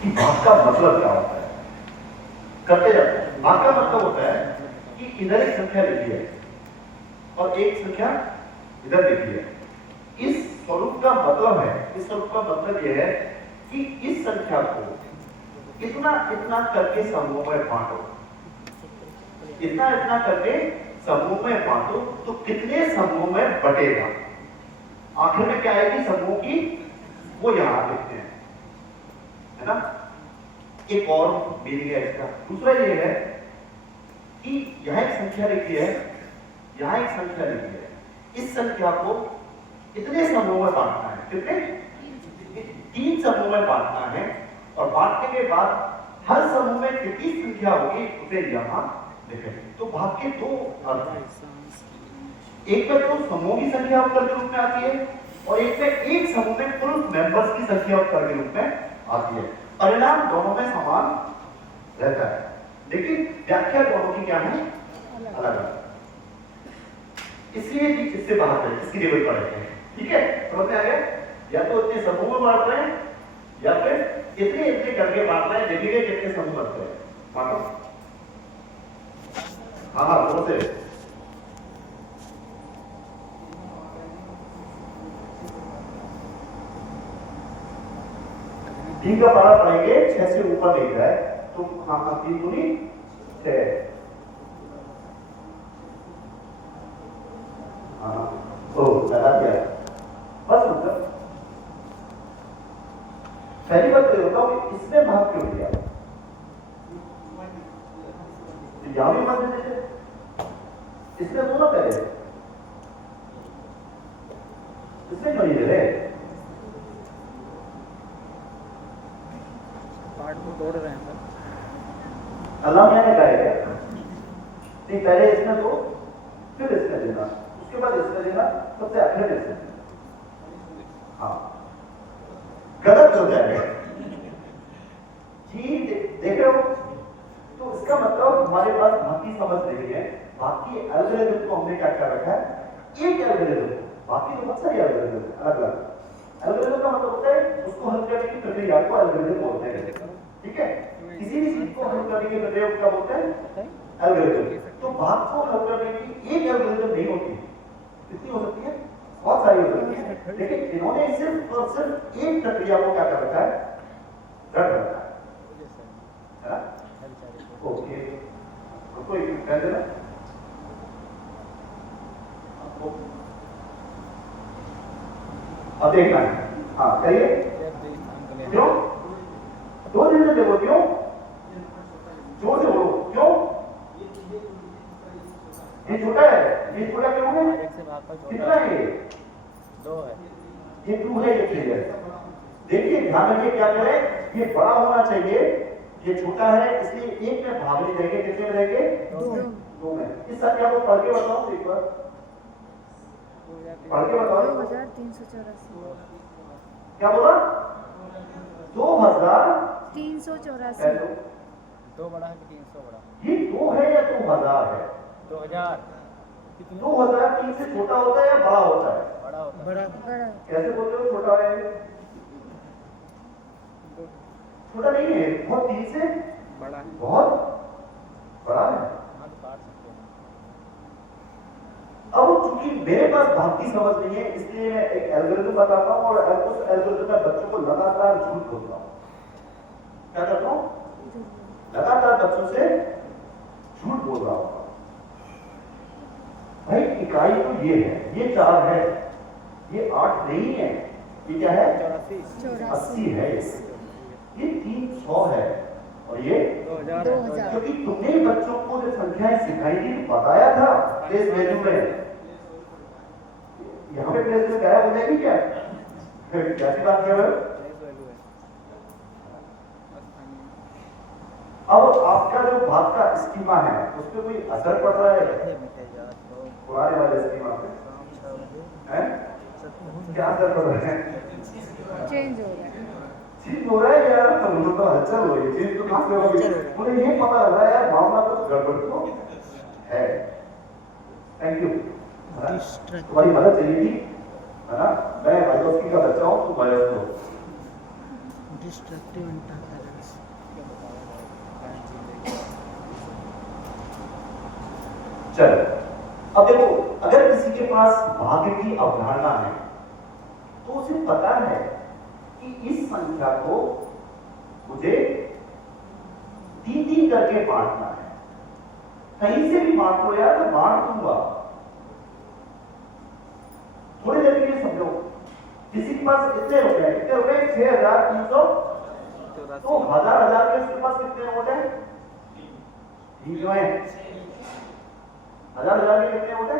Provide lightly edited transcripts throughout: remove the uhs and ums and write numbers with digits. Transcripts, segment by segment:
कि भाग का मतलब क्या होता है। करते जाते हैं। भाग का मतलब होता है कि इधर एक संख्या लिखी है और एक संख्या इधर लिखी है। इस स्वरूप का मतलब है, इस स्वरूप का मतलब यह है कि इस संख्या को इतना इतना करके समूह में बांटो, इतना इतना करके समूह में बांटो तो कितने समूह में बटेगा। आखिर में क्या आएगी समूह की, वो यहां लिखते हैं, है ना। एक और मीनिंग है इसका। दूसरा ये है कि यहां एक संख्या लिखी है, यहां एक संख्या लिखी है, इस संख्या को इतने समूह में बांटना है। कितने? 3 समूह में बांटना है और बांटने के बाद हर समूह में कितनी संख्या होगी उसे यहां लिखें। तो भाग के 2 अर्थ हैं। एक में तो समूह की संख्या उत्तर के रूप में आती है और एक में एक समूह में कुल मेंबर्स की संख्या उत्तर के रूप में आती है। परिणाम दोनों में समान रहता है, लेकिन व्याख्या दोनों की क्या है, अलग अलग। इसलिए इससे बाहर है, इसकी लेवल पर रहते हैं। ठीक है, समझ में आ गया। या तो इतने समूह में बांट रहे हैं या फिर इतने इतने करके बांट रहे हैं, देखिए कितने समूह बनते हैं। मानो हाँ वो से ठीक का पारा पढ़ेंगे 6 से ऊपर नहीं जाए तो हाँ 3 दूनी 6। हाँ तो लगा दिया बस उत्तर। पहली बात तो बताओ कि इसमें भाग क्यों दिया, यहां भी मत देते इसमें तो ना पहले इसमें क्यों नहीं दे रहे। तोड़ रहे हैं सर। अल्लाह ने कहा है क्या, नहीं पहले इसमें तो फिर इसमें देना, उसके बाद इसमें देना, सबसे आखिर में इसमें। हाँ गलत हो जाएगा जी। देख रहे हो, तो इसका मतलब हमारे पास बाकी समझ नहीं है। बाकी एल्गोरिथम को हमने क्या कर रखा है, एक एल्गोरिथम, बाकी तो बहुत सारे एल्गोरिथम अलग अलग। एल्गोरिथम का मतलब होता है उसको हल करने की प्रक्रिया को एल्गोरिथम बोलते हैं। ठीक है, किसी भी चीज को हल करने की प्रक्रिया को क्या बोलते हैं, एल्गोरिथम। तो भाग को हल करने की एक एल्गोरिथम नहीं होती, कितनी हो सकती है, बहुत सारी हो सकती है, लेकिन इन्होंने सिर्फ और सिर्फ एक प्रक्रिया को क्या कर रखा है, रख रखा है ना। ओके कोई कह देना अब देखना है। हाँ कहिए क्यों, 2 दिन से देखो क्यों, जोर से बोलो क्यों। ये छोटा है, ये छोटा क्यों है, कितना है ये 2 है, ये 2 है, ये 3 है। देखिए ध्यान रखिए क्या करें, ये बड़ा होना चाहिए, ये छोटा है इसलिए एक में भाग नहीं देंगे, कितने में देंगे, 2 में। इस संख्या को पढ़ के बताओ एक बार, पढ़ के बताओ। 2384 क्या बोला, 2384। 2 बड़ा है कि 300 बड़ा, ये 2 है या 2000 है, 2000 2003 से छोटा होता है या बड़ा होता है, बड़ा होता है। बड़ा कैसे बोलते हो छोटा है, छोटा नहीं है, बहुत 3 से बड़ा है, बहुत बड़ा है। हाँ तो काट सकते हैं। अब चूंकि मेरे पास भाग की समझ नहीं है इसलिए मैं एक एल्गोरिथम बताता हूं और उस एल्गोरिथम में बच्चों को लगातार झूठ बोलता हूं। क्या करता हूं, लगातार बच्चों से झूठ बोल रहा हूं। भाई इकाई तो ये है, ये 4 है, ये 8 नहीं है, ये क्या है 80 है, ये 300 है और ये 2000 क्योंकि तुमने बच्चों को जो संख्याएं सिखाई थी बताया था प्लेस वैल्यू में, यहाँ पे प्लेस में गायब हो जाएगी क्या, कैसी बात कर रहे हो। अब आपका जो भाग का स्कीमा है उस पर कोई असर पड़ रहा है पुराने वाले स्कीमा पे, है क्या असर पड़ रहा है, चेंज हो रहा है, चीज हो रहा है यार, हम लोग तो हलचल हो रही है, चीज तो कहां से होगी, मुझे ये पता लग रहा है यार भावना कुछ गड़बड़ तो है। थैंक यू, तुम्हारी मदद चाहिए थी, है ना। मैं वाइगोस्की का बच्चा हूं, तुम वाइगोस्की हो। Destructive interference. चलो, अब देखो, अगर किसी के पास भाग्य की अवधारणा है तो उसे पता है कि इस संख्या को मुझे 3-3 करके बांटना है। कहीं से भी बांट लो यार, मैं बांट दूंगा। थोड़ी देर के लिए समझो, किसी के पास कितने रुपए, 6,300, तो हजार के उसके पास कितने नोट है? ठीक है, हजार के कितने नोट है?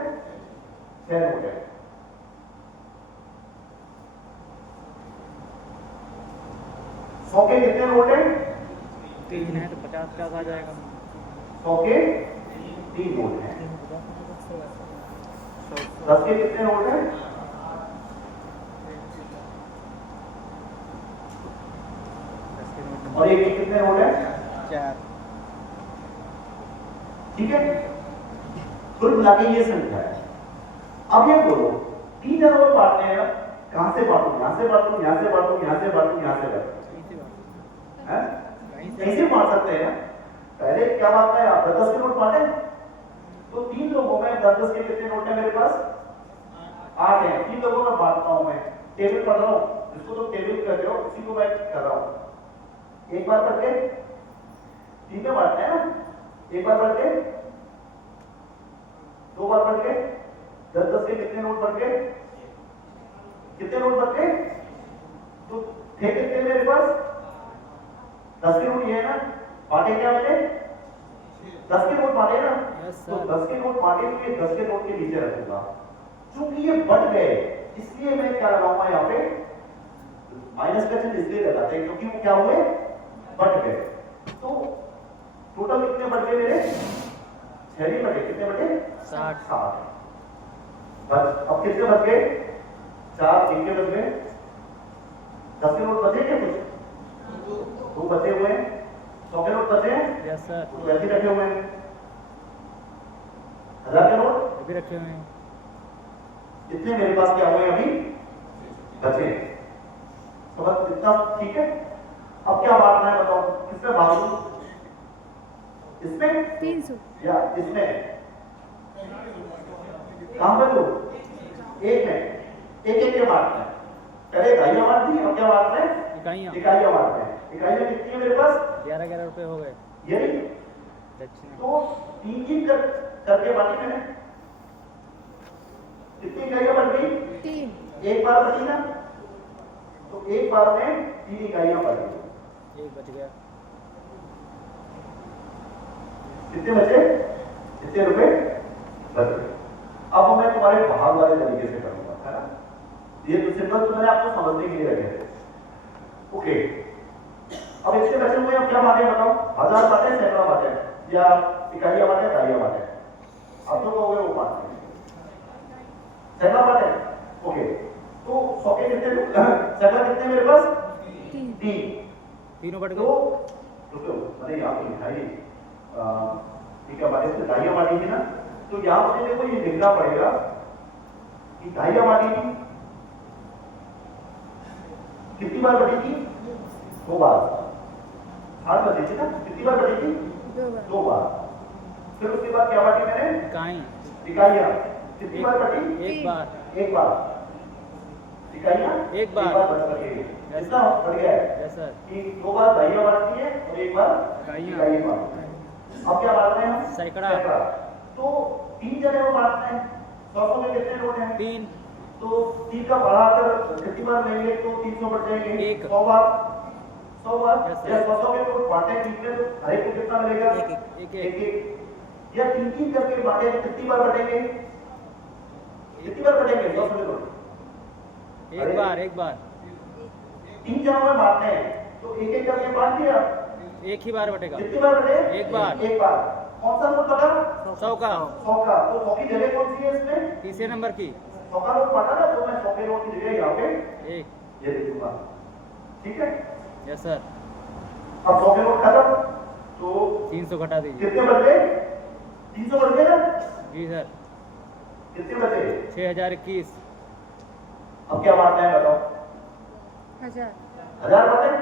6 नोट है। सौ के कितने नोट है? 3 है तो 50 क्या आ जाएगा? 100 के 3 नोट है। 10 के कितने नोट है? 10 के नोट और 1 के कितने नोट है? 4। ठीक है, कुल मिला के ये संख्या है। अब ये बोलो, 3 जनों में बांटने हैं, कहां से बांटू? यहां से बांटू, यहां से बांटू, यहां से बांटू, यहां से बांटू, हैं? कैसे बांट सकते हैं? पहले क्या बांटना है? आप 10 के नोट बांटे, तो 3 लोगों में 10 के कितने नोट है मेरे पास? 8 है। 3 लोगों में बांटता हूं, मैं टेबल पढ़ रहा हूं, जिसको तुम टेबल कहते हो उसी को मैं कर रहा हूं। एक बार पढ़ के 3 में बांटना है ना, एक बार पढ़ के, 2 बार पढ़ के, 10 के कितने नोट बढ़ गए? कितने नोट बढ़ गए? तो थे कितने मेरे पास? 10 के नोट ये है ना, बांटे क्या मैंने? 10 के नोट बांटे ना, तो 10 के नोट बांटे हुए 10 के नोट के नीचे रखूंगा। चूंकि ये बढ़ गए इसलिए मैं क्या लगाऊंगा यहाँ पे? माइनस का चिन्ह इसलिए लगाते हैं क्योंकि वो क्या हुए? बढ़ गए। तो टोटल कितने बढ़ गए मेरे? 6 नहीं बढ़े, कितने बढ़े? 60। बस अब कितने बच गए? 4 1 के बच गए। 10 के नोट बचे क्या कुछ? 2 बचे हुए हैं। 100 के नोट बचे हैं? Yes sir. तो ऐसे रखे हुए हैं। 1000 के नोट अभी रखे हुए हैं। इतने मेरे पास क्या हुए अभी? बचे। तो बस इतना ठीक है। अब क्या बांटना है बताओ? किसमें बांटूं? इसमें 300 या इसमें? कहां पे दो? एक में एक के बांटना है। पहले इकाइयां बांट दी, अब क्या बांटना है? इकाइयां बांटना है। इकाइयां कितनी है मेरे पास? 11 रुपए हो गए। यही दक्षिणा तो 3 करके बांटी मैंने। कितनी इकाइयां बन गई? 3 एक बार बची ना, तो एक बार में 3 इकाइयां बन गई। एक बच गया। कितने बचे? कितने रुपए बच गए? अब मैं तुम्हारे भाग वाले तरीके से करूंगा, है ना? ये तो सिंपल तो मैंने आपको समझने के लिए रखे थे। ओके, अब इसके बचे हुए अब क्या बातें बताओ? 1000 बातें, सैकड़ा बातें, या इकाइयां बातें, इकाइयां बातें? अब तो कहोगे वो बात नहीं, सैकड़ा बातें। ओके, तो 100 के कितने सैकड़ा कितने मेरे पास? 3। तीनों बढ़ तो गए। रुको, मैंने यहाँ पे लिखा है ठीक है, बातें से इकाइयां बांटी थी ना, तो यहाँ मुझे देखो ये लिखना पड़ेगा कि इकाइयां बांटी थी, कितनी बार बढ़ी थी? 2 बार। 8 बची थी ना, कितनी बार बढ़ी थी? 2 बार। फिर उसके बाद क्या बांटी मैंने? इकाइयां कितनी बार बढ़ी? एक बार। एक बार। इकाइयां एक बार बढ़ गई। कितना बढ़ गया है? Yes sir. कि 2 बार इकाइयां बांटती है और एक बार इकाइयां बांटती है। अब क्या बांट रहे हैं हम? सैकड़ा। तो 3 जगह में बांटते हैं। 100 के कितने नोट हैं? 3। तो 3 का बढ़ाकर कितनी बार लेंगे तो 300 बढ़ जाएंगे? 100 बार। 100 बार या 100 के नोट बांटे 3 में, तो हर एक को कितना मिलेगा? एक। या 3 करके बांटे तो कितनी बार बढ़ेंगे? कितनी बार बढ़ेंगे? 100 के नोट एक बार 3 जगह में बांटने हैं, तो एक करके बांट दिया। एक ही बार बटेगा। कितनी बार बढ़े? एक बार। कौन सा नोट बटा? 100 का। 100 का। तो 100 की जगह कौन सी है इसमें? तीसरे नंबर की। 100 का नोट बांटा ना, तो मैं 100 के नोट की जगह यहाँ पे एक। ये लिखूंगा। ठीक है, यस सर। अब 100 के नोट खत्म, तो 300 घटा दीजिए। कितने बढ़ गए? 300 बढ़ गए ना? जी सर। कितने बचे? 6021। अब क्या बांटना है बताओ? 1000 1000 बांटे।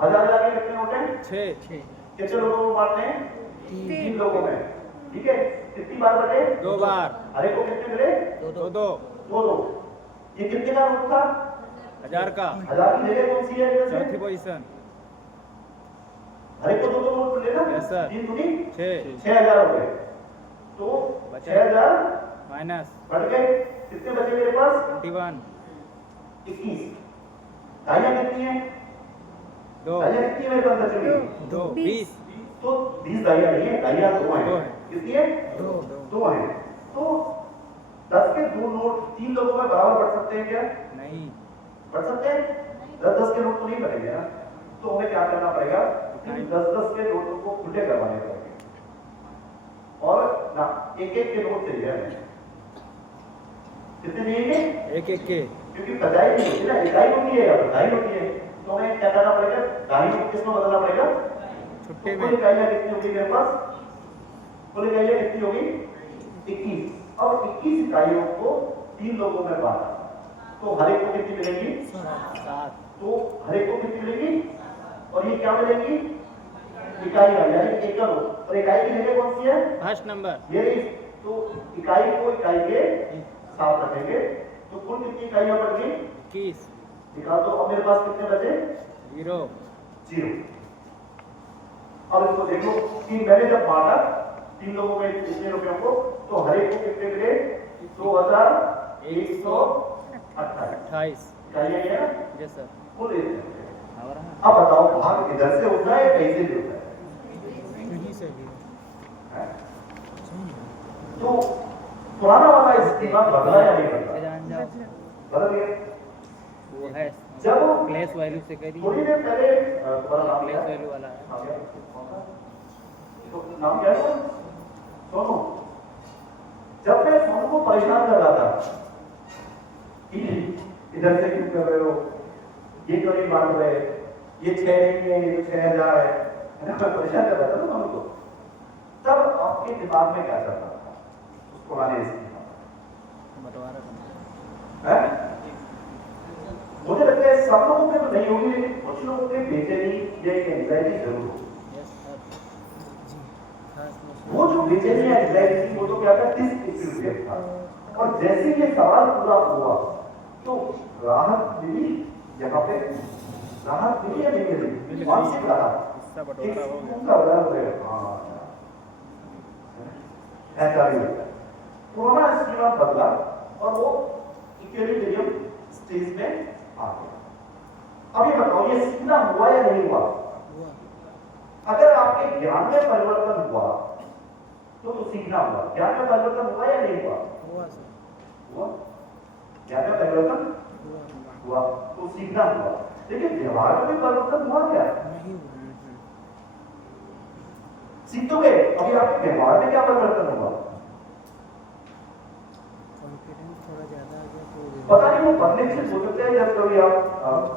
1000 जाके कितने होते हैं? 6 कितने लोगों को बांटते हैं? 3 लोगों में। ठीक है, कितनी बार बटे? 2 बार। हर एक को कितने मिले? 2 दो। ये कितने का नोट था? 1000 का 1000 की जगह कौन सी है इधर से? चौथी पोजीशन। हर एक को 2 नोट मिले ना? Yes, sir. 3 दूनी 6 6000 हो गए। तो बचे। 6000 माइनस बढ़ गए। कितने बचे मेरे पास? 21 21। दाइयां कितनी है? 2 दाइयां कितनी है मेरे पास बची हुई? 2 20 तो 20 दाइयां नहीं है, दाइयां 2 दो हैं। हैं। कितनी है? 2 हैं। तो 10 के 2 नोट 3 लोगों में बराबर बढ़ सकते हैं क्या? नहीं। बढ़ सकते हैं? 10-10 के नोट तो नहीं बनेंगे ना। तो हमें क्या करना पड़ेगा? 10-10 के नोटों को उल्टे करवाने पड़ेंगे और ना एक-एक के नोट चाहिए हमें। कितने चाहिए? एक के क्योंकि बजाई नहीं होती ना, इकाई होती है या बजाई होती है। तो हमें क्या करना पड़ेगा? दाई को किसमें बदलना पड़ेगा? छुट्टे तो कुल में इकाइयां कितनी होगी मेरे पास? कुल इकाइयां कितनी होगी? 21। अब 21 इकाइयों को 3 लोगों में बांटा, तो हर एक को कितनी मिलेगी? 7 तो हर एक को कितनी मिलेगी? और ये क्या मिलेगी? इकाइयां, यानी एकड़। और इकाई की जगह कौन सी है? First number. ये तो इकाई को इकाई के साथ रखेंगे, तो कुल कितनी इकाइयां बढ़ गई? 21 निकाल दो। अब मेरे पास कितने बचे? 0 अब इसको देखो कि मैंने जब बांटा 3 लोगों में इतने रुपयों को, तो हर एक को कितने मिले? 2128 28 इकाइयां है ना? Yes sir. कुल एक। और अब बताओ भाग इधर से होता है कहीं से भी होता है? यही सही हैं? तो पुराना वाला स्कीमा बदला या नहीं बदला? जान जाओ बदल गया। वो है जब प्लेस वैल्यू से करिए। थोड़ी देर पहले तुम्हारा नाम क्या प्लेस है? वैल्यू वाला है। तो नाम क्या है? सोनू। जब मैं सोनू को परेशान कर रहा था कि इधर से क्यों कर रहे हो, ये क्यों नहीं बांट रहे, ये 6 नहीं है, ये तो 6000 है ना, मैं परेशान कर रहा था ना सोनू को। तब आपके दिमाग में क्या चल रहा था उस पुराने स्कीम में? बंटवारा करना है? मुझे लगता है सब लोगों के तो नहीं होगी, लेकिन कुछ लोगों के बेचैनी या एंजाइटी जरूर होगी। Yes sir. वो जो बेचैनी या एंजाइटी थी, वो तो क्या था? 30 इक्विलिब्रियम था। और जैसे ये सवाल पूरा हुआ तो राहत मिली। यहाँ पे राहत मिली या नहीं मिली? मानसिक राहत। हिस्सा बंटवारा हो गया। ऐसा ही होता है। पुराना स्कीमा बदला और वो इक्विलिब्रियम स्टेज में आ गया। अब ये बताओ, ये सीखना हुआ या नहीं हुआ? हुआ। अगर आपके ज्ञान में परिवर्तन हुआ तो सीखना हुआ। ज्ञान में परिवर्तन हुआ या नहीं हुआ? हुआ सर। हुआ। ज्ञान में परिवर्तन हुआ। हुआ तो सीखना हुआ। लेकिन व्यवहार में भी परिवर्तन हुआ क्या? नहीं हुआ। सीखोगे। अभी आपके व्यवहार में क्या परिवर्तन हुआ? कॉन्फिडेंस थोड़ा ज्यादा आ गया तो पता नहीं, वो बनने से हो सकता है जब कभी आप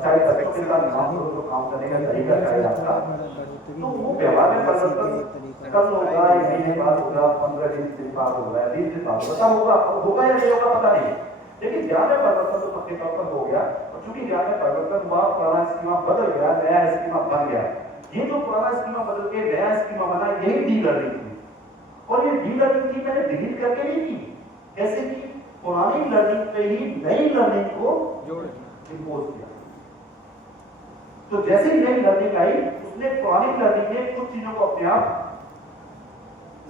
चाहे बच्चों के साथ काम करो तो काम करने का तरीका चाहे आपका, तो वो व्यवहार में परिवर्तन कल होगा, 1 महीने बाद होगा, 15 दिन बाद होगा, 20 दिन बाद होगा, होगा या नहीं होगा पता नहीं। लेकिन ज्ञान में परिवर्तन तो पक्के तौर पर हो गया। और चूंकि ज्ञान में परिवर्तन हुआ, पुराना स्कीमा बदल गया, नया स्कीमा बन गया। ये जो पुराना स्कीमा बदल के नया स्कीमा बना, यही डी लर्निंग थी। और ये डी लर्निंग थी मैंने डिलीट करके नहीं की। कैसे की? पुरानी लर्निंग पे ही नई लर्निंग को जोड़ इंपोज किया। तो जैसे ही नई लर्निंग आई, उसने पुरानी लर्निंग में कुछ चीजों को अपने आप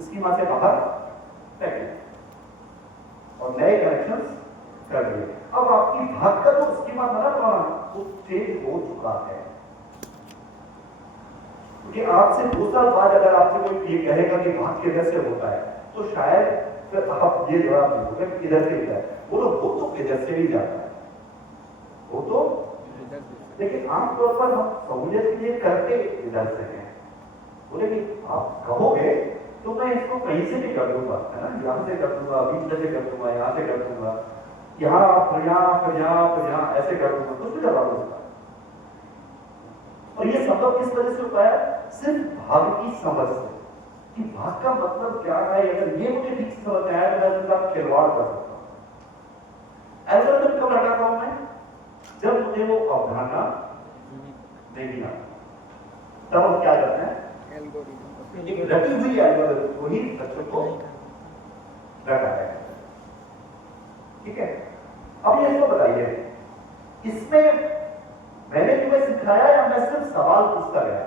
स्कीमा से बाहर फेंक दिया और नए कनेक्शंस कर दिए। अब आपकी भाग का जो स्कीमा था ना पुराना, वो चेंज हो चुका है। क्योंकि आपसे 2 साल बाद अगर आपसे कोई ये कहेगा कि भाग किधर से होता है, तो शायद फिर आप ये जवाब दोगे किधर से होता है। बोलो वो तो किधर से भी जाता है, वो तो। लेकिन आमतौर पर हम सहूलियत के लिए करते इधर से हैं। बोले कि आप कहोगे तो मैं इसको कहीं से भी कर दूंगा, है ना, यहाँ से कर दूंगा, बीच से कर दूंगा, यहाँ से कर दूंगा, यहाँ फिर यहाँ फिर यहाँ फिर यहाँ ऐसे कर दूंगा, कुछ भी जवाब होगा। और ये संभव किस वजह से होता है? सिर्फ भाग की समझ से कि भाग का मतलब क्या है। अगर ये मुझे ठीक से समझ आया तो मैं उसके साथ खिलवाड़ कर सकता हूँ। एल्गोरिथम कब लगाता हूं मैं? जब मुझे वो अवधारणा नहीं आता। तब हम क्या करते हैं, एल्गोरिदम एक रटी हुई एल्गोरिथम को ही बच्चों को रटा है। ठीक है, अब ये इसको बताइए, इसमें मैंने तुम्हें सिखाया या मैं सिर्फ सवाल पूछता गया?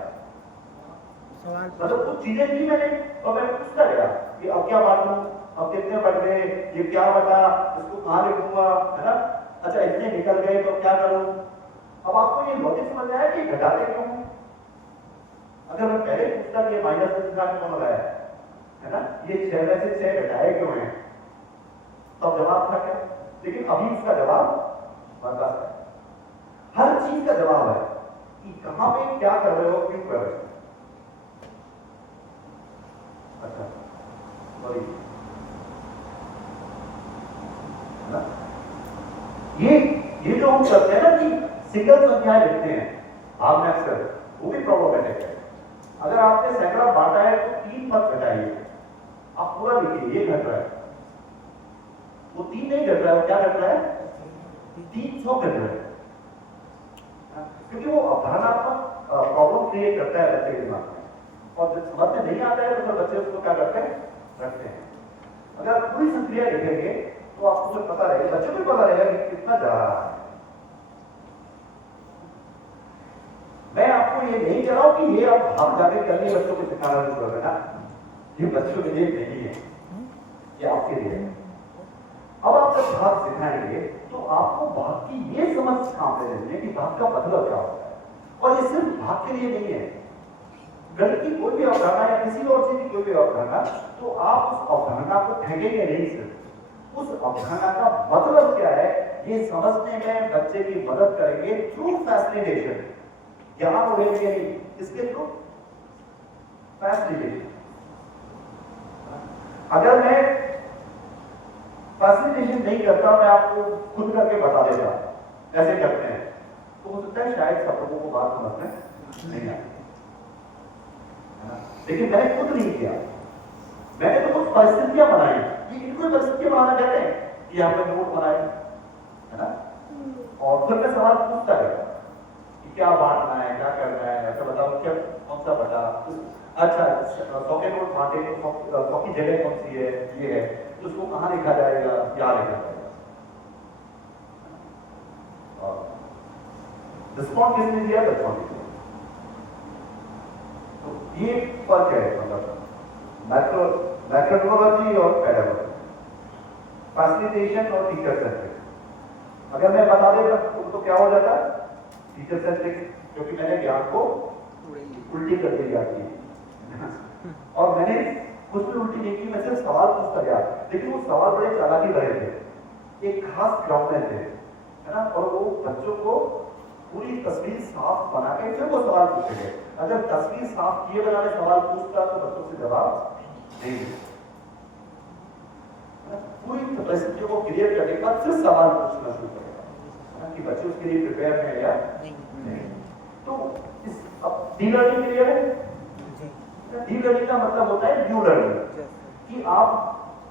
सवाल मतलब कुछ चीजें दी मैंने और मैं पूछता गया कि अब क्या बांटूं, अब कितने बढ़ गए, ये क्या बटा, इसको कहां लिखूंगा, है ना? अच्छा इतने निकल गए तो क्या करूं? अब आपको ये लॉजिक समझ आया कि घटाते क्यों हैं? अगर मैं पहले पूछता कि माइनस से निकालने कौन लगाया है ना, ये 6 में से 6 घटाए क्यों हैं, तब जवाब था क्या? लेकिन अभी उसका जवाब बता है, हर चीज का जवाब है कि कहां पे क्या कर रहे हो, क्यों कर रहे हो। अच्छा सॉरी, ये जो हम करते हैं ना कि सिंगल संख्याएं लिखते हैं भाग में अक्सर, वो भी प्रॉब्लमेटिक है। अगर आपने सैकड़ा बांटा है तो 3 मत घटाइए, आप पूरा लिखिए ये घट रहा है, वो 3 नहीं घट रहा है, वो क्या घट रहा है, 300 घट रहा है, क्योंकि वो अवधारणात्मक प्रॉब्लम क्रिएट करता है बच्चे के दिमाग में, और जब समझ में नहीं आता है तो फिर बच्चे उसको क्या करते हैं, रखते हैं। अगर पूरी संक्रिया लिखेंगे तो आपको फिर पता रहेगा, बच्चों को भी पता रहेगा कि कितना जा रहा है। मैं आपको ये नहीं कह रहा हूं कि ये आप भाग जाके कर लिए बच्चों को सिखाना शुरू कर देना, ये बच्चों के लिए नहीं है, ये आपके लिए है। अब आप जब भाग सिखाएंगे तो आपको भाग की ये समझ सामने लेनी है कि भाग का मतलब क्या होता है, और ये सिर्फ भाग के लिए नहीं है, गणित की कोई भी अवधारणा या किसी और चीज की कोई भी अवधारणा, तो आप उस अवधारणा को फेंकेंगे नहीं, सिर्फ उस अवधारणा का मतलब क्या है ये समझने में बच्चे की मदद करेंगे थ्रू फैसिलिटेशन। ज्ञान उड़ेंगे नहीं, इसके थ्रू फैसिलिटेशन। अगर मैं फैसिलिटेशन नहीं करता, मैं आपको खुद करके बता देता ऐसे करते हैं, तो हो सकता है शायद सब लोगों को बात समझ में नहीं आए, लेकिन मैंने खुद नहीं किया, मैंने तो कुछ परिस्थितियां बनाई, ये इनको परिस्थितियां बनाना कहते हैं कि आपने नोट बनाए, है ना, और फिर मैं सवाल पूछता गया कि क्या बांटना है, क्या करना है, ऐसा बताओ क्या कौन सा बटा, अच्छा 100 के नोट बांटे तो 100 की जगह कौन सी है, ये है, तो उसको कहां लिखा जाएगा, क्या लिखा जाएगा, रिस्पॉन्स किसने दिया, बच्चों ने। तो ये फर्क है, मतलब मैथडोलॉजी और पेडागोजी, फैसिलिटेशन और टीचर सेंट्रिक। अगर मैं बता देता तो क्या हो जाता, टीचर सेंट्रिक, क्योंकि मैंने ज्ञान को उल्टी कर दी जाती है और मैंने कुछ भी उल्टी नहीं की, मैं सिर्फ सवाल पूछता गया, लेकिन वो सवाल बड़े चालाकी भरे थे, एक खास क्रम में थे, है ना, और वो बच्चों को पूरी तस्वीर साफ बना के फिर वो सवाल पूछेंगे। अगर तस्वीर साफ किए बना सवाल पूछता तो बच्चों से जवाब नहीं देते, पूरी परिस्थितियों को क्लियर करने के बाद फिर सवाल पूछना शुरू करेगा कि बच्चे उसके लिए प्रिपेयर हैं या नहीं। तो इस अब डी लर्निंग क्लियर है। डी लर्निंग का मतलब होता है न्यू लर्निंग, कि आप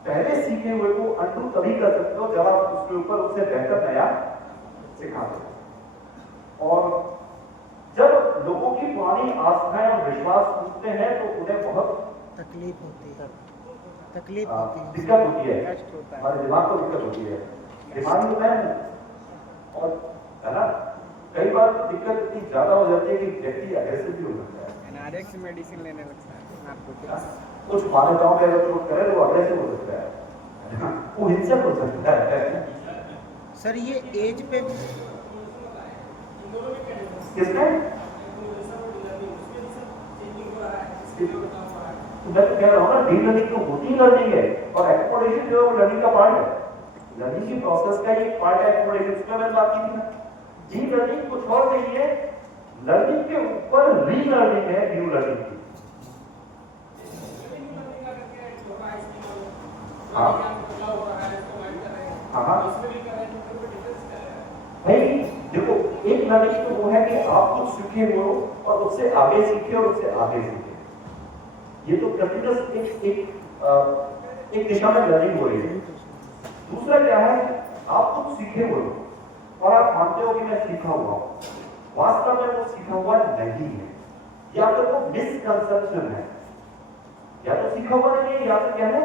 पहले सीखे हुए को अंडू तभी कर सकते हो जब आप उसके ऊपर उससे बेहतर नया सिखाते हो। और जब लोगों की पुरानी आस्थाएं और विश्वास टूटते हैं तो उन्हें बहुत तकलीफ होती है, दिक्कत होती है, हमारे दिमाग को दिक्कत होती है, दिमाग होता है, और है ना, कई बार तो दिक्कत इतनी ज्यादा हो जाती है कि व्यक्ति अग्रेसिव भी हो सकता है, एनआरएक्स मेडिसिन लेने लगता है आपको, कुछ मान्यताओं के अगर चोट करे तो वो अग्रेसिव हो सकता है, वो हिंसक हो सकता है। सर ये एज पे किसमें, तो मैं तो कह रहा हूँ ना, डी लर्निंग तो होती ही लर्निंग है, और एक्सप्लोरेशन जो है वो लर्निंग का पार्ट है, लर्निंग की प्रोसेस का ही एक पार्ट है एक्सप्लोरेशन, उसमें मैंने बात की थी ना। डी लर्निंग कुछ और नहीं है, लर्निंग के ऊपर री लर्निंग है, न्यू लर्निंग की। हाँ भाई देखो, एक लर्निंग तो वो है कि आप कुछ सीखे हो और उससे आगे सीखे और उससे आगे सीखे, ये तो कंटिन्यूअस एक दिशा में लर्निंग हो रही है। दूसरा क्या है, आप कुछ सीखे हो और आप मानते हो कि मैं सीखा हुआ हूं, वास्तव में वो सीखा हुआ नहीं है, या तो वो मिसकंसेप्शन है, या तो सीखा हुआ नहीं है, या तो क्या है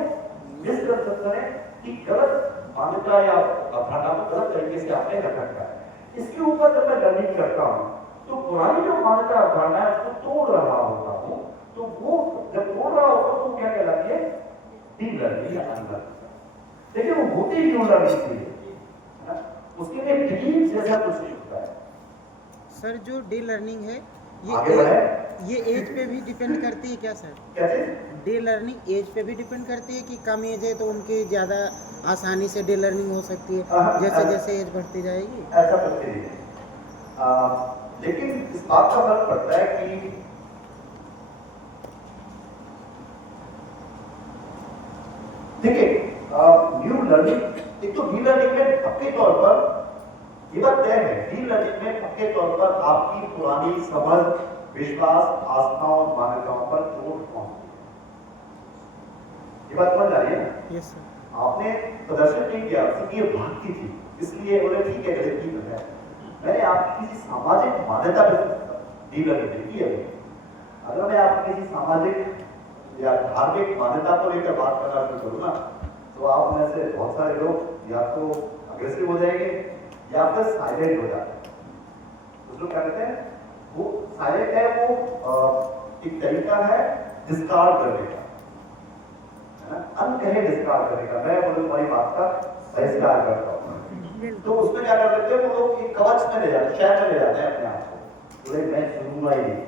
मिसकंसेप्शन है कि गलत मान्यता या धारणा को गलत तरीके से आपने रख रखा है। इसके ऊपर जब मैं लर्निंग करता हूं तो पुरानी जो मान्यता धारणा है उसको तोड़ रहा होता हूं, तो वो जब तोड़ रहा होता तो क्या कहलाती है, डी लर्निंग या अनलर्निंग। देखिए वो होती ही लर्निंग थी, उसके लिए ड्रीम जैसा कुछ नहीं होता है। सर जो डे लर्निंग है आगे बढ़े। ये एज पे भी डिपेंड करती है क्या सर? कैसे? डे लर्निंग एज पे भी डिपेंड करती है कि कम एज है तो उनकी ज़्यादा आसानी से डे लर्निंग हो सकती है जैसे जैसे एज बढ़ती जाएगी? ऐसा कुछ नहीं है, लेकिन इस बात का फर्क पड़ता है कि देखिए न्यू लर्निंग, एक तो डी लर्निंग में पक्के तौर पर ये बात तय है, डी लर्निंग में पक्के तौर पर आपकी पुरानी समझ, विश्वास, आस्थाओं, मान्यताओं पर चोट पहुंचती है। ये बात समझ आ रही है ना? Yes sir. आपने प्रदर्शन नहीं किया, ये भागती थी, इसलिए बोले ठीक है गलती है। मैंने आपकी किसी सामाजिक मान्यता पर डी लर्निंग नहीं की है। अगर मैं आपकी किसी सामाजिक या धार्मिक मान्यता को लेकर बात करना शुरू करूँ ना, तो आप में से बहुत सारे लोग या तो अग्रेसिव हो जाएंगे या फिर साइलेंट हो जाते हैं। कुछ लोग क्या कहते हैं, वो साइलेंट है, वो एक तरीका है डिस्कार्ड करने का, है ना, अनकहे डिस्कार्ड करने का। मैं बोले तुम्हारी बात का बहिष्कार करता हूँ, तो उसमें क्या कर देते हैं वो लोग, एक कवच में ले जाते हैं, शहर में ले जाते हैं अपने आप को, बोले मैं सुनूंगा ही नहीं।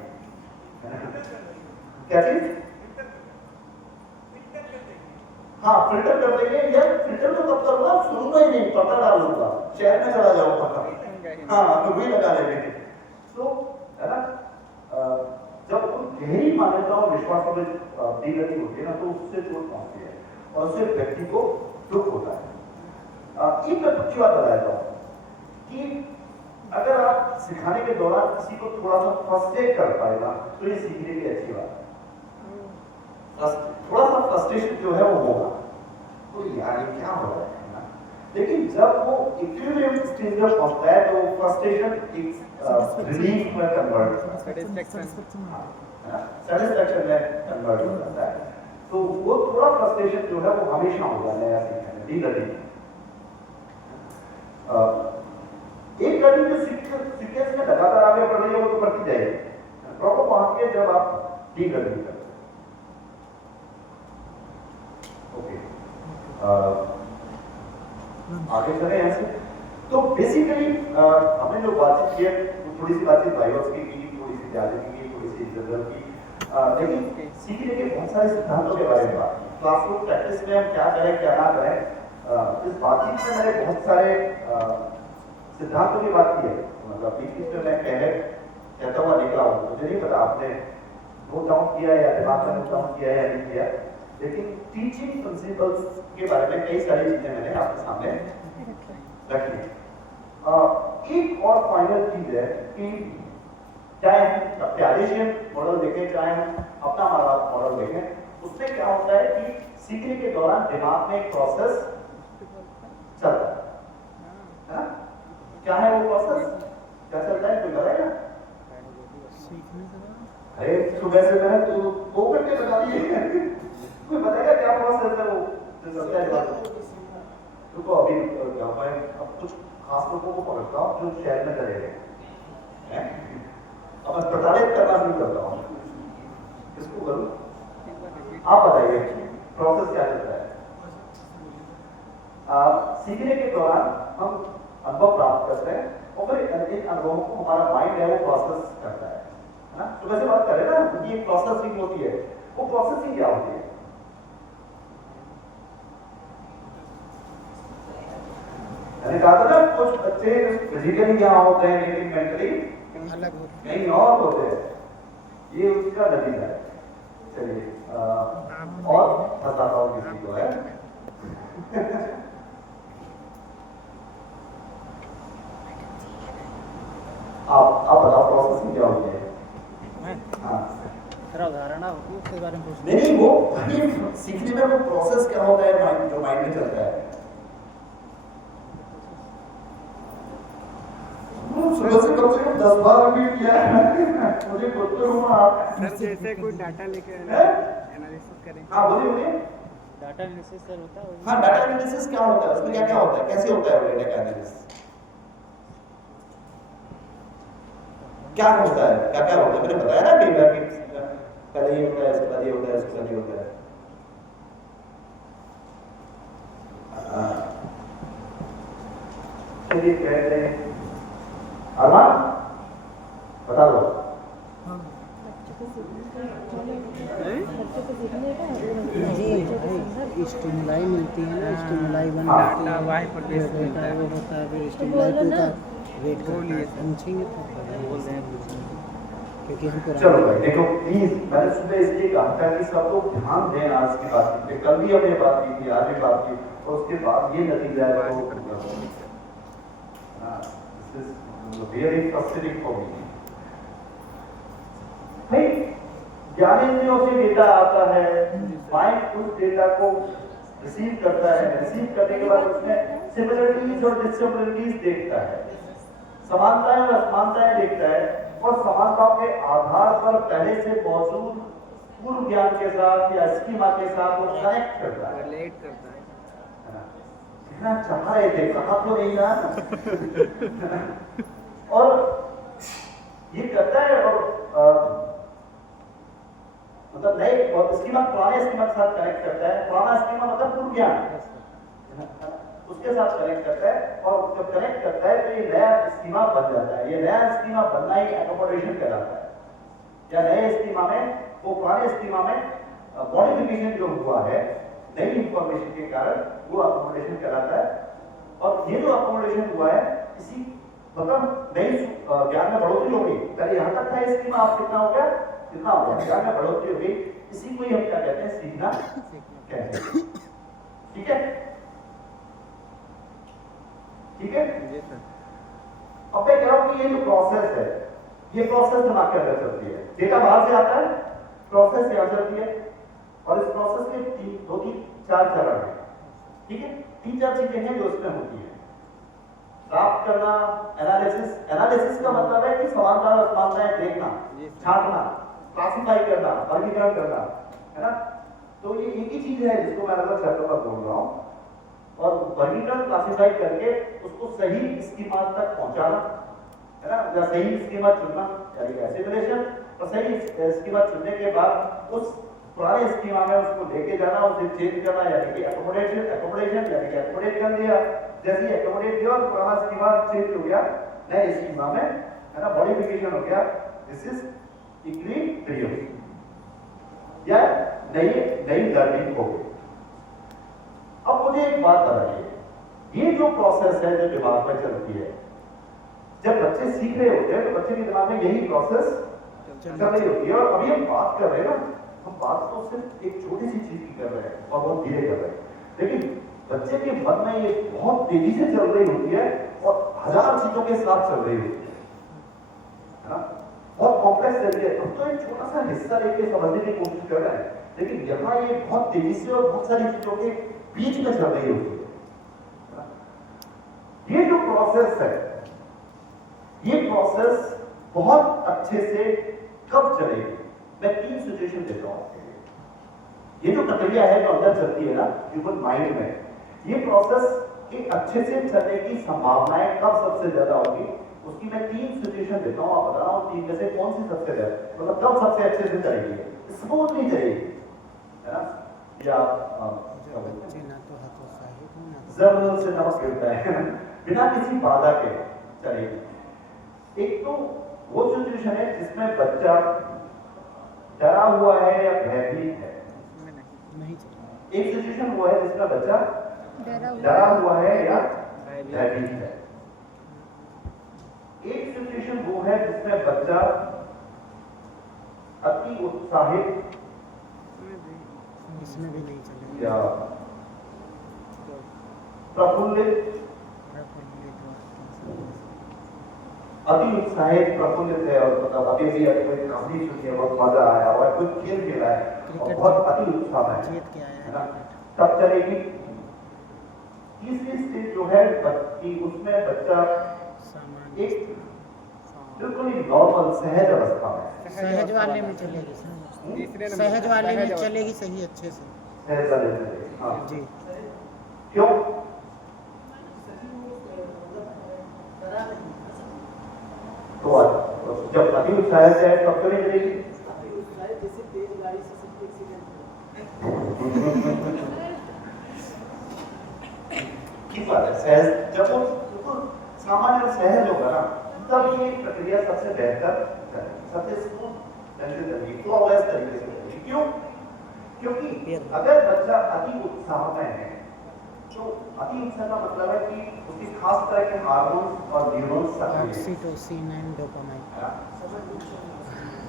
क्या चीज? हाँ फिल्टर कर देंगे, या फिल्टर तो कब करूंगा, सुनूंगा ही नहीं, पता डालूंगा, शहर में चला जाऊंगा, हाँ तो वही लगा लेंगे। तो है ना, जब गहरी मान्यताओं और विश्वासों में डी लर्निंग होती है ना, तो उससे चोट पहुंचती है और उससे व्यक्ति को दुख होता है। एक मैं अच्छी बात बता देता हूँ कि अगर आप सिखाने के दौरान किसी को थोड़ा सा फ्रस्ट्रेट कर पाएगा तो ये सीखने की अच्छी बात है। थोड़ा सा फ्रस्ट्रेशन जो है वो होगा, तो यार ये क्या हो रहा है ना, लेकिन जब वो इक्विलिब्रियम स्टेज पर पहुंचता है तो फ्रस्ट्रेशन एक रिलीफ में कन्वर्ट होता है, सैटिस्फैक्शन में कन्वर्ट हो जाता है। तो वो थोड़ा फ्रस्ट्रेशन जो है वो हमेशा होगा नया सीखने में, डी लर्निंग। एक लर्निंग जो सीक्वेंस में लगातार आगे बढ़ रही है वो तो बढ़ती जाएगी, प्रॉपर पहुंचती है जब आप डी लर्निंग करते हैं। ओके, आगे चले यहाँ से। तो बेसिकली हमने जो बातचीत की है, थोड़ी सी बातचीत बायोस की, थोड़ी सी जाने की, थोड़ी सी जनरल की, लेकिन सीखने के बहुत सारे सिद्धांतों के बारे में बात की। क्लासरूम प्रैक्टिस में हम क्या करें क्या ना करें, इस बातचीत में मैंने बहुत सारे सिद्धांतों की बात की है। मतलब बीच में मैं कहता हुआ निकला हूँ, मुझे नहीं पता आपने नोट डाउन किया या दिमाग में नोट डाउन किया या नहीं किया, लेकिन टीचिंग प्रिंसिपल्स के बारे में कई सारी चीजें मैंने आपके सामने रखी। एक और फाइनल चीज है कि चाहे हम प्यारेशियन मॉडल देखें, चाहे हम अपना मॉडल देखें, उसमें क्या होता है कि सीखने के दौरान दिमाग में एक प्रोसेस चलता है ना? क्या है वो प्रोसेस, क्या चलता है, कोई बताएगा? सीखने के बाद अरे सुबह से मैंने तो 2 घंटे लगा दिए, कोई बताएगा क्या प्रोसेस है वो जो चलता है? रुको अभी यहाँ पर अब कुछ खास लोगों को पकड़ता हूँ जो शहर में चले गए, अब मैं प्रताड़ित करना शुरू करता हूँ, किसको करूँ? आप बताइए प्रोसेस क्या चलता है? सीखने के दौरान हम अनुभव प्राप्त करते हैं और फिर इन अनुभवों को हमारा माइंड है वो प्रोसेस करता है ना? तो वैसे बात करें ना कि एक प्रोसेसिंग होती है, वो प्रोसेसिंग क्या होती है? मैंने कहा था ना कुछ बच्चे फिजिकली यहाँ होते हैं लेकिन मेंटली अलग होते कहीं और होते हैं, ये उसका नतीजा है। चलिए और बताता हूँ किसी को है आप बताओ प्रोसेसिंग क्या होती है? हाँ सर उदाहरण होती है उसके बारे में पूछते नहीं वो सीखने में वो प्रोसेस क्या होता है माइंड जो माइंड में चलता है, सुबह से कम 10-12 मिनट किया है मुझे खुद तो हुआ सर जैसे कोई डाटा लेके एनालिसिस करें। हाँ बोलिए डाटा एनालिसिस सर होता है। हाँ डाटा एनालिसिस क्या होता है, उसमें क्या क्या होता है, कैसे होता है डाटा एनालिसिस, क्या होता है, क्या क्या होता है, मैंने बताया ना कई बार कि पहले ये होता है, इसके बाद ये होता है, इसके बाद ये होता है। चलिए कहते हैं अरमान बता दो। बच्चों को सीखने का स्टिमुलाई मिलती है ना, स्टिमुलाई 1 हाँ। मिलती है, वाई पर बेस वो मिलता है। होता है, फिर स्टिमुलाई 2 का वेट करता है, पूछेंगे तो बोल रहे हैं कुछ। क्योंकि हम चलो भाई देखो प्लीज, मैंने सुबह इसलिए कहा था कि सब लोग ध्यान दें आज की बात पे, कल भी हमने बात की थी, आज भी बात की, और उसके बाद ये नतीजा है तो this is very frustrating for me भाई। ज्ञानेंद्रियों से डेटा आता है, माइंड उस डेटा को रिसीव करता है, रिसीव करने के बाद उसमें सिमिलरिटीज और डिससिमिलरिटीज देखता है, समानताएं और असमानताएं देखता है, और समानताओं के आधार पर पहले से मौजूद पूर्व ज्ञान के साथ या स्कीमा के साथ वो कनेक्ट करता है, रिलेट करता है। सीखना चाह रहे थे, कहा तो नहीं ना और ये करता है, और मतलब नए और स्कीमा पुराने स्कीमा के साथ कनेक्ट करता है, पुराना स्कीमा मतलब पूर्व ज्ञान उसके साथ कनेक्ट करता है, और जब कनेक्ट करता है तो ये नया स्कीमा बन जाता है। ये नया स्कीमा बनना ही एकोमोडेशन कहलाता है, या नए स्कीमा में वो पुराने स्कीमा में मॉडिफिकेशन जो हुआ है नई इंफॉर्मेशन के कारण वो अकोमोडेशन कहलाता है। और ये जो अकोमोडेशन हुआ है इसी मतलब नई ज्ञान में बढ़ोतरी होगी, पहले यहाँ तक था स्कीमा, आप कितना हो गया, कितना हो गया, ज्ञान में बढ़ोतरी होगी, इसी को ही हम क्या कहते हैं, सीखना कहते हैं। ठीक है ठीक है। अब मैं कह रहा हूं कि ये जो प्रोसेस है, ये प्रोसेस दिमाग के अंदर चलती है, डेटा बाहर से आता है, प्रोसेस यहां चलती है, और इस प्रोसेस के 4 चरण है। ठीक है, 3-4 चीजें हैं जो इसमें होती है। प्राप्त करना, एनालिसिस का मतलब है कि समानता और असमानताएं देखना, छांटना, क्लासिफाई करना, वर्गीकरण करना, है ना। तो ये एक ही चीज है जिसको मैं अलग शब्दों पर बोल रहा हूं, और वर्गीकरण क्लासिफाई करके उसको सही स्कीमा तक पहुंचाना, है ना, या सही स्कीमा चुनना यानी एसिमुलेशन, और सही स्कीमा चुनने के बाद उस पुराने स्कीमा में उसको लेके जाना, उसे चेंज करना यानी कि एकोमोडेशन यानी कि एकोमोडेट कर दिया, जैसे ही एकोमोडेट किया और पुराना स्कीमा चेंज हो गया नए स्कीमा में, है ना, मॉडिफिकेशन हो गया, दिस इज इक्विलिब्रियम या नई लर्निंग हो गई। अब मुझे एक बात बताइए, ये जो प्रोसेस है जो दिमाग में चलती है, जब बच्चे सीख रहे होते हैं तो बच्चे के दिमाग में यही प्रोसेस चल रही होती है, और अभी हम बात कर रहे हैं ना, हम बात तो सिर्फ एक छोटी सी चीज की कर रहे हैं और बहुत धीरे कर रहे हैं, लेकिन बच्चे के मन में ये बहुत तेजी से चल रही होती है और 1000 चीजों के साथ चल रही होती है ना, बहुत कॉम्प्लेक्स रहती है। हम तो एक छोटा सा हिस्सा लेके समझने की कोशिश कर रहे हैं, लेकिन यहाँ ये बहुत तेजी से और बहुत सारी चीजों के बीच में चल रही होती है। ये जो प्रोसेस है, ये प्रोसेस बहुत अच्छे से कब चलेगी, मैं 3 सिचुएशन देता हूं आपके लिए। ये जो प्रक्रिया है जो अंदर चलती है ना ह्यूमन माइंड में, ये प्रोसेस के अच्छे से चलने की संभावनाएं कब सबसे ज्यादा होगी, उसकी मैं 3 सिचुएशन देता हूं, आप बता रहा हूं 3 में से कौन सी सबसे ज्यादा, मतलब कब सबसे अच्छे से चलेगी, स्मूथली चलेगी, है ना, या जरूरत से नमक गिरता है बिना किसी बाधा के चलेगी। एक तो वो सिचुएशन है जिसमें बच्चा डरा हुआ है या भयभीत है, एक सिचुएशन वो है जिसमें बच्चा डरा हुआ है या भयभीत है, एक सिचुएशन वो है जिसमें बच्चा अति उत्साहित इसमें भी नहीं चलेगा या प्रफुल्लित, अति उत्साहित प्रफुल्लित है, और मतलब अभी भी कोई कहानी सुनी है, बहुत मजा आया, और कोई खेल खेला है और बहुत अति उत्साह है, जीत के आया है ना, तब चलेगी। तीसरी स्टेज जो है कि उसमें बच्चा एक बिल्कुल ही नॉर्मल सहज अवस्था में, सहज वाले में चलेगी तीसरे नंबर सहज वाले में सहज अवस्था। चलेगी सही अच्छे से। सहज वाले में। हाँ जी क्यों? तो जब अति उत्साह है तब तो नहीं चलेगी। की बात है, सहज जब वो सामान्य सहज होगा ना, तब ये प्रक्रिया सबसे बेहतर चलेगी, सबसे स्मूथ ढंग से चलेगी, फ्लॉलेस तरीके से चलेगी। क्यों? क्योंकि अगर बच्चा अति उत्साह में है, तो अति उत्साह का मतलब है कि उसकी खास तरह के हार्मोन्स और न्यूरॉन्स सक्रिय हैं। Oxytocin and dopamine.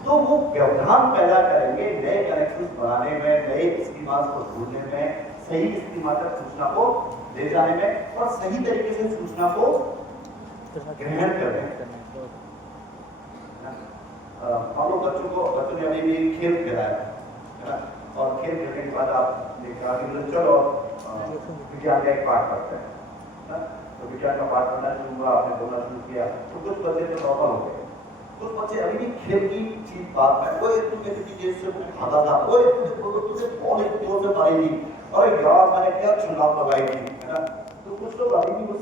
तो वो व्यवधान पैदा करेंगे नए कनेक्शंस बनाने में, नए स्कीमास को ढूंढने में, सही स्कीमा तक सूचना को ले जाने में और सही तरीके से सूचना को ग्रहण करने में। हम लोग बच्चों ने अभी भी खेल खिलाया है ना, और खेल खेलने के बाद आपने कहा कि मतलब चलो विज्ञान का एक पाठ पढ़ते हैं ना, तो विज्ञान का पाठ पढ़ना शुरू हुआ, आपने बोलना शुरू किया, तो कुछ बच्चे तो नॉर्मल हो गए, कुछ बच्चे अभी भी खेल की चीज बात में कोई तुझे किसी चीज से कुछ खाता था, कोई तुझे कौन एक जोर से मारी थी, अरे यार मैंने क्या चुनाव लगाई थी, है ना। तो कुछ लोग अभी भी उस